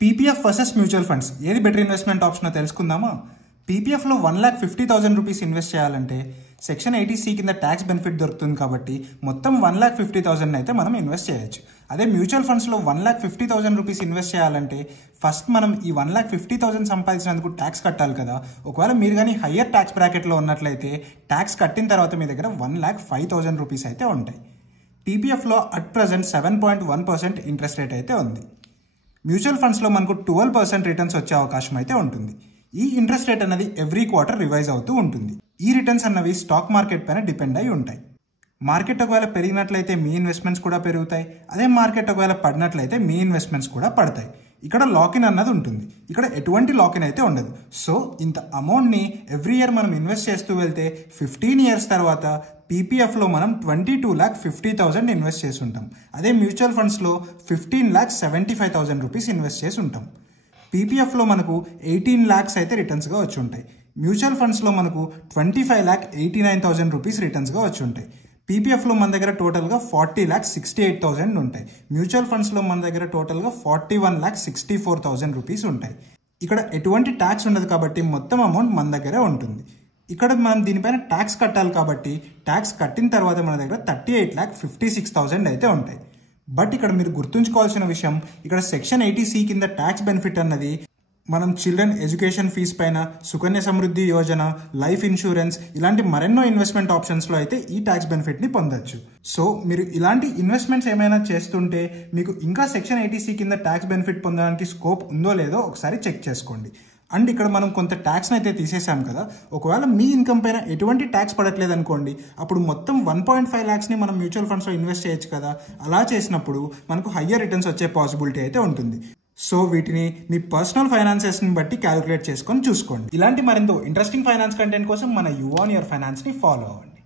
PPF versus mutual funds ఏది better investment option తెలుసుకుందామా? పీపీఎఫ్లో 1,50,000 rupees invest చేయాలంటే సెక్షన్ 80C కింద ట్యాక్స్ బెనిఫిట్ దొరుకుతుంది కాబట్టి మొత్తం 1,50,000 అయితే మనం ఇన్వెస్ట్ చేయొచ్చు. అదే మ్యూచువల్ ఫండ్స్లో 1,50,000 రూపీస్ ఇన్వెస్ట్ చేయాలంటే ఫస్ట్ మనం ఈ 1,50,000 సంపాదించినందుకు ట్యాక్స్ కట్టాలి కదా. ఒకవేళ మీరు కానీ హయ్యర్ ట్యాక్స్ బ్రాకెట్లో ఉన్నట్లయితే ట్యాక్స్ కట్టిన తర్వాత మీ దగ్గర 1,05,000 రూపీస్ అయితే ఉంటాయి. పీపీఎఫ్లో అట్ ప్రజెంట్ 7.1% ఇంట్రెస్ట్ రేట్ అయితే ఉంది. మ్యూచువల్ ఫండ్స్లో మనకు 12% రిటర్న్స్ వచ్చే అవకాశం అయితే ఉంటుంది. ఈ ఇంట్రెస్ట్ రేట్ అనేది ఎవ్రీ క్వార్టర్ రివైజ్ అవుతూ ఉంటుంది. ఈ రిటర్న్స్ అన్నవి స్టాక్ మార్కెట్ పైన డిపెండ్ అయి ఉంటాయి. మార్కెట్ ఒకవేళ పెరిగినట్లయితే మీ ఇన్వెస్ట్మెంట్స్ కూడా పెరుగుతాయి. అదే మార్కెట్ ఒకవేళ పడినట్లయితే మీ ఇన్వెస్ట్మెంట్స్ కూడా పడతాయి. ఇక్కడ లాకిన్ అన్నది ఉంటుంది. ఇక్కడ ఎటువంటి లాకిన్ అయితే ఉండదు. సో ఇంత అమౌంట్ని ఎవ్రీ ఇయర్ మనం ఇన్వెస్ట్ చేస్తూ వెళ్తే 15 ఇయర్స్ తర్వాత పీపీఎఫ్లో మనం 22,50,000 ఇన్వెస్ట్ చేసి ఉంటాం. అదే మ్యూచువల్ ఫండ్స్లో 15,75,000 రూపీస్ ఇన్వెస్ట్ చేసి ఉంటాం. పీపీఎఫ్లో మనకు 18 lakhs అయితే రిటర్న్స్గా వచ్చి ఉంటాయి. మ్యూచువల్ ఫండ్స్లో మనకు 25,89,000 రూపీస్ రిటర్న్స్గా వచ్చి ఉంటాయి. పీపీఎఫ్లో మన దగ్గర టోటల్గా 40,68,000 ఉంటాయి. మ్యూచువల్ ఫండ్స్లో మన దగ్గర టోటల్గా 41,64,000 రూపీస్ ఉంటాయి. ఇక్కడ ఎటువంటి ట్యాక్స్ ఉండదు కాబట్టి మొత్తం అమౌంట్ మన దగ్గరే ఉంటుంది. ఇక్కడ మనం దీనిపైన ట్యాక్స్ కట్టాలి కాబట్టి ట్యాక్స్ కట్టిన తర్వాత మన దగ్గర 38,56,000 అయితే ఉంటాయి. బట్ ఇక్కడ మీరు గుర్తుంచుకోవాల్సిన విషయం, ఇక్కడ సెక్షన్ 80C కింద ట్యాక్స్ బెనిఫిట్ అన్నది మనం చిల్డ్రన్ ఎడ్యుకేషన్ ఫీజ్ పైన, సుకన్య సమృద్ధి యోజన, లైఫ్ ఇన్సూరెన్స్ ఇలాంటి మరెన్నో ఇన్వెస్ట్మెంట్ ఆప్షన్స్లో అయితే ఈ ట్యాక్స్ బెనిఫిట్ని పొందొచ్చు. సో మీరు ఇలాంటి ఇన్వెస్ట్మెంట్స్ ఏమైనా చేస్తుంటే మీకు ఇంకా సెక్షన్ 80C కింద ట్యాక్స్ బెనిఫిట్ పొందడానికి స్కోప్ ఉందో లేదో ఒకసారి చెక్ చేసుకోండి. అండ్ ఇక్కడ మనం కొంత ట్యాక్స్ని అయితే తీసేసాం కదా, ఒకవేళ మీ ఇన్కమ్ పైన ఎటువంటి ట్యాక్స్ పడట్లేదు అనుకోండి, అప్పుడు మొత్తం 1.5 lakhsని మనం మ్యూచువల్ ఫండ్స్లో ఇన్వెస్ట్ చేయొచ్చు కదా. అలా చేసినప్పుడు మనకు హయ్యర్ రిటర్న్స్ వచ్చే పాసిబిలిటీ అయితే ఉంటుంది. సో వీటిని మీ పర్సనల్ ఫైనాన్సెస్ని బట్టి క్యాలిక్యులేట్ చేసుకొని చూసుకోండి. ఇలాంటి మరెంతో ఇంట్రెస్టింగ్ ఫైనాన్స్ కంటెంట్ కోసం మన యు ఆన్ యువర్ ఫైనాన్స్ని ఫాలో అవ్వండి.